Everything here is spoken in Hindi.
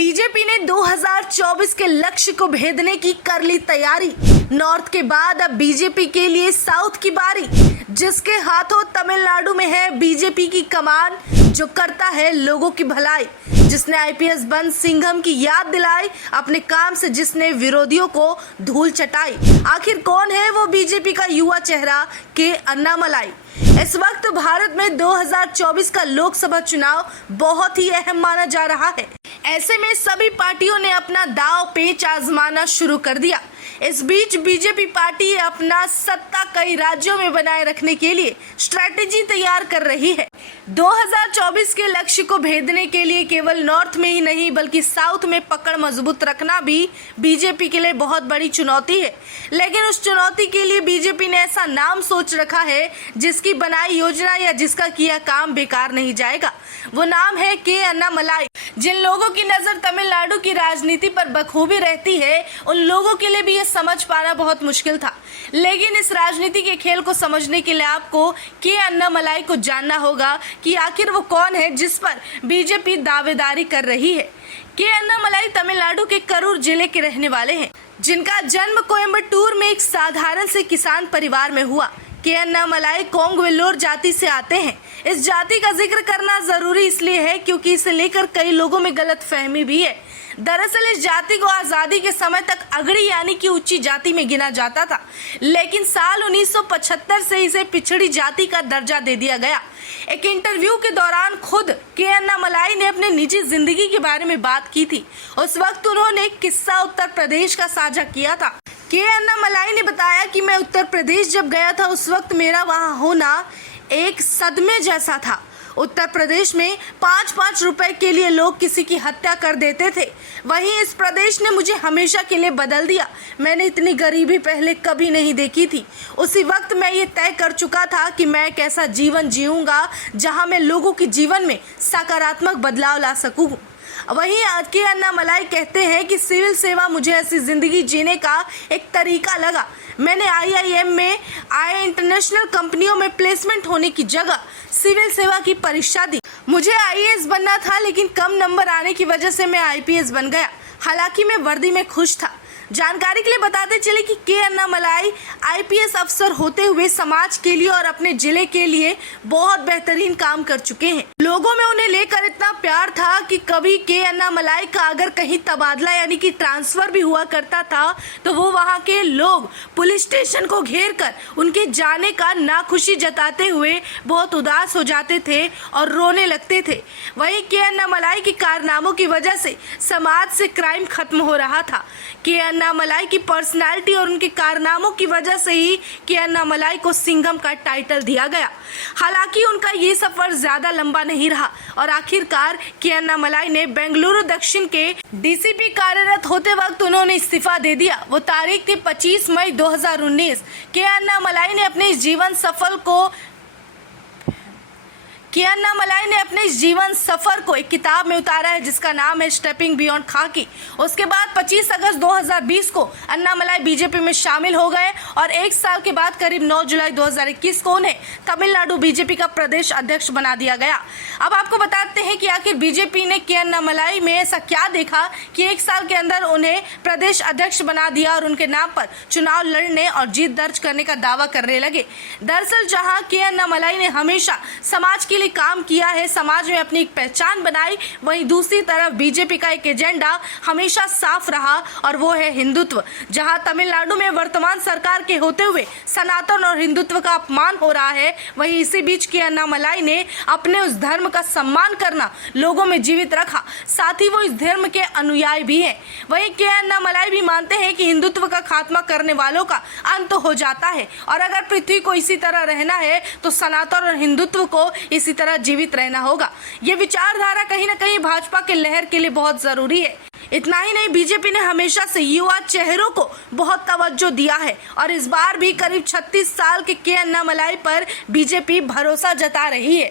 बीजेपी ने 2024 के लक्ष्य को भेदने की कर ली तैयारी। नॉर्थ के बाद अब बीजेपी के लिए साउथ की बारी। जिसके हाथों तमिलनाडु में है बीजेपी की कमान, जो करता है लोगों की भलाई, जिसने आईपीएस बन सिंघम की याद दिलाई, अपने काम से जिसने विरोधियों को धूल चटाई। आखिर कौन है वो बीजेपी का युवा चेहरा के अन्नामलाई? इस वक्त भारत में 2024 का लोकसभा चुनाव बहुत ही अहम माना जा रहा है। ऐसे में सभी पार्टियों ने अपना दांव पेच आजमाना शुरू कर दिया। इस बीच बीजेपी पार्टी अपना सत्ता कई राज्यों में बनाए रखने के लिए स्ट्रैटेजी तैयार कर रही है। 2024 के लक्ष्य को भेदने के लिए केवल नॉर्थ में ही नहीं बल्कि साउथ में पकड़ मजबूत रखना भी बीजेपी के लिए बहुत बड़ी चुनौती है। लेकिन उस चुनौती के लिए बीजेपी ने ऐसा नाम सोच रखा है जिसकी बनाई योजना या जिसका किया काम बेकार नहीं जाएगा। वो नाम है के अन्नामलाई। जिन लोगों की नजर तमिलनाडु की राजनीति पर बखूबी रहती है, उन लोगों के लिए भी ये समझ पाना बहुत मुश्किल था। लेकिन इस राजनीति के खेल को समझने के लिए आपको के अन्नामलाई को जानना होगा कि आखिर वो कौन है जिस पर बीजेपी दावेदारी कर रही है। के अन्नामलाई तमिलनाडु के करूर जिले के रहने वाले हैं, जिनका जन्म कोयम्बटूर में एक साधारण से किसान परिवार में हुआ। के अन्नामलाई कोंगवेल्लोर जाति से आते हैं। इस जाति का जिक्र करना जरूरी इसलिए है क्योंकि इसे लेकर कई लोगों में गलतफहमी भी है। दरअसल इस जाति को आजादी के समय तक अगड़ी यानी कि ऊंची जाति में गिना जाता था, लेकिन साल 1975 से इसे पिछड़ी जाति का दर्जा दे दिया गया। एक इंटरव्यू के दौरान खुद के अन्नामलाई ने अपने निजी जिंदगी के बारे में बात की थी। उस वक्त उन्होंने एक किस्सा उत्तर प्रदेश का साझा किया था। के अन्नामलाई ने बताया कि मैं उत्तर प्रदेश जब गया था उस वक्त मेरा वहां होना एक सदमे जैसा था। उत्तर प्रदेश में 5-5 रुपए के लिए लोग किसी की हत्या कर देते थे। वहीं इस प्रदेश ने मुझे हमेशा के लिए बदल दिया। मैंने इतनी गरीबी पहले कभी नहीं देखी थी। उसी वक्त मैं ये तय कर चुका था कि मैं एक ऐसा जीवन जीऊंगा जहां मैं लोगों के जीवन में सकारात्मक बदलाव ला सकूं। वहीं आज के अन्नामलाई कहते हैं कि सिविल सेवा मुझे ऐसी जिंदगी जीने का एक तरीका लगा। मैंने आईआईएम में आए इंटरनेशनल कंपनियों में प्लेसमेंट होने की जगह सिविल सेवा की परीक्षा दी। मुझे आईएएस बनना था, लेकिन कम नंबर आने की वजह से मैं आईपीएस बन गया। हालांकि मैं वर्दी में खुश था। जानकारी के लिए बताते चले कि के अन्नामलाई आईपीएस अफसर होते हुए समाज के लिए और अपने जिले के लिए बहुत बेहतरीन काम कर चुके हैं। लोगों में उन्हें लेकर इतना प्यार था कि कभी के अन्नामलाई का अगर कहीं तबादला यानी कि ट्रांसफर भी हुआ करता था तो वो वहां के लोग पुलिस स्टेशन को घेर कर उनके जाने का नाखुशी जताते हुए बहुत उदास हो जाते थे और रोने लगते थे। वहीं के अन्नामलाई के कारनामों की वजह से समाज से क्राइम खत्म हो रहा था। के अन्नामलाई की पर्सनालिटी और उनके कारनामों की वजह से ही के अन्नामलाई को सिंघम का टाइटल दिया गया। हालांकि उनका ये सफर ज्यादा लंबा नहीं रहा और आखिरकार के अन्नामलाई ने बेंगलुरु दक्षिण के डीसीपी कार्यरत होते वक्त उन्होंने इस्तीफा दे दिया। वो तारीख थी 25 मई 2019। के अन्नामलाई ने अपने जीवन सफर को एक किताब में उतारा है जिसका नाम है स्टेपिंग बियॉन्ड खाकी। उसके बाद 25 अगस्त 2020 को अन्नामलाई बीजेपी में शामिल हो गए और एक साल के बाद करीब 9 जुलाई 2021 को उन्हें तमिलनाडु बीजेपी का प्रदेश अध्यक्ष बना दिया गया। अब आपको बताते हैं कि आखिर बीजेपी ने के अन्नामलाई में ऐसा क्या देखा कि एक साल के अंदर उन्हें प्रदेश अध्यक्ष बना दिया और उनके नाम पर चुनाव लड़ने और जीत दर्ज करने का दावा करने लगे। दरअसल जहां के अन्नामलाई ने हमेशा समाज के लिए काम किया है, समाज में अपनी एक पहचान बनाई, वहीं दूसरी तरफ बीजेपी का एक एजेंडा हमेशा साफ रहा और वो है हिंदुत्व। जहां तमिलनाडु में वर्तमान सरकार के होते हुए सनातन और हिंदुत्व का अपमान हो रहा है, वहीं इसी बीच के अन्नामलाई ने अपने उस धर्म का सम्मान करना लोगों में जीवित रखा। साथ ही वो इस धर्म के अनुयायी भी हैं। वहीं के अन्नामलाई भी मानते हैं कि हिंदुत्व का खात्मा करने वालों का अंत हो जाता है और अगर पृथ्वी को इसी तरह रहना है तो सनातन और हिंदुत्व को इसी तरह जीवित रहना होगा। ये विचारधारा कहीं ना कहीं भाजपा के लहर के लिए बहुत जरूरी है। इतना ही नहीं, बीजेपी ने हमेशा से युवा चेहरों को बहुत तवज्जो दिया है और इस बार भी करीब 36 साल के अन्नामलाई पर बीजेपी भरोसा जता रही है।